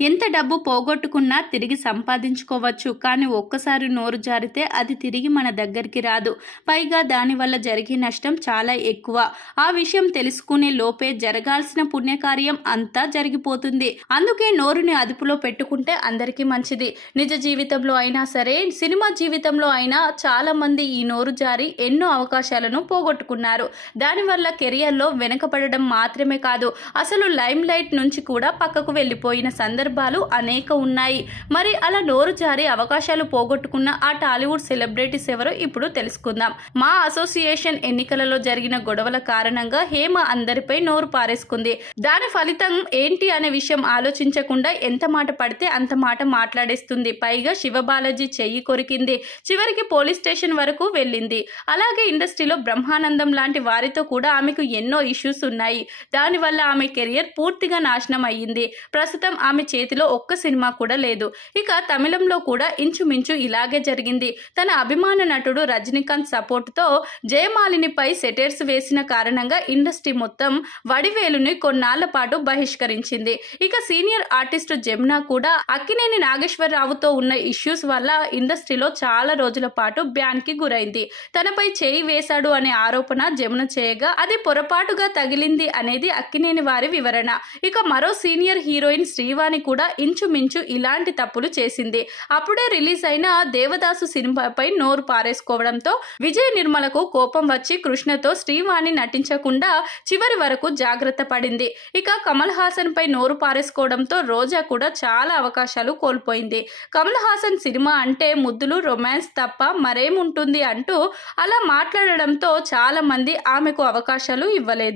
ఎంత డబ్బు పోగొట్టుకున్నా తిరిగి సంపాదించుకోవచ్చు కానీ ఒక్కసారి నోరు జారితే అది తిరిగి మన దగ్గరికి రాదు. పైగా దానివల్ల జరిగే నష్టం చాలా ఎక్కువ. ఆ విషయం తెలుసుకునే లోపే జరగాల్సిన పుణ్యకార్యం అంతా జరిగిపోతుంది. అందుకే నోరుని అదుపులో పెట్టుకుంటే అందరికీ మంచిది. నిజ జీవితంలో అయినా సరే సినిమా జీవితంలో అయినా చాలా మంది ఈ నోరు జారి ఎన్నో అవకాశాలను పోగొట్టుకున్నారు. దానివల్ల కెరియర్లో వెనకబడడం మాత్రమే కాదు అసలు లైమ్ లైట్ నుంచి కూడా పక్కకు వెళ్ళిపోయిన సందర్భం సందర్భాలు అనేక ఉన్నాయి. మరి అలా నోరు జారి అవకాశాలు పోగొట్టుకున్న ఆ టాలీవుడ్ సెలబ్రిటీస్ ఎవరో ఇప్పుడు తెలుసుకుందాం. మా అసోసియేషన్ ఎన్నికలలో జరిగిన గొడవల కారణంగా హేమ అందరిపై నోరు పారేసుకుంది. దాని ఫలితం ఏంటి అనే విషయం ఆలోచించకుండా ఎంత మాట పడితే అంత మాట మాట్లాడేస్తుంది. పైగా శివబాలాజీ చెయ్యి కొరికింది. చివరికి పోలీస్ స్టేషన్ వరకు వెళ్ళింది. అలాగే ఇండస్ట్రీలో బ్రహ్మానందం లాంటి వారితో కూడా ఆమెకు ఎన్నో ఇష్యూస్ ఉన్నాయి. దానివల్ల ఆమె కెరియర్ పూర్తిగా నాశనం అయ్యింది. ప్రస్తుతం ఆమె చేతిలో ఒక్క సినిమా కూడా లేదు. ఇక తమిళంలో కూడా ఇంచుమించు ఇలాగే జరిగింది. తన అభిమాన నటుడు రజనీకాంత్ సపోర్ట్తో జయమాలినిపై సెటర్స్ వేసిన కారణంగా ఇండస్ట్రీ మొత్తం వడివేలుని కొన్నాళ్ళ పాటు బహిష్కరించింది. ఇక సీనియర్ ఆర్టిస్టు జమున కూడా అక్కినేని నాగేశ్వరరావుతో ఉన్న ఇష్యూస్ వల్ల ఇండస్ట్రీలో చాలా రోజుల పాటు బ్యాన్కి గురైంది. తనపై చేయి వేశాడు అనే ఆరోపణ జమున చేయగా అది పొరపాటుగా తగిలింది అనేది అక్కినేని వారి వివరణ. ఇక మరో సీనియర్ హీరోయిన్ శ్రీవాణి కూడా ఇంచుమించు ఇలాంటి తప్పులు చేసింది. అప్పుడే రిలీజ్ అయిన దేవదాసు సినిమాపై నోరు పారేసుకోవడంతో విజయ్ నిర్మలకు కోపం వచ్చి కృష్ణతో శ్రీవాణి నటించకుండా చివరి వరకు జాగ్రత్త పడింది. ఇక కమల్ హాసన్ పై నోరు పారేసుకోవడంతో రోజా కూడా చాలా అవకాశాలు కోల్పోయింది. కమల్ హాసన్ సినిమా అంటే ముద్దులు రొమాన్స్ తప్ప మరేముంటుంది అంటూ అలా మాట్లాడడంతో చాలా మంది ఆమెకు అవకాశాలు ఇవ్వలేదు.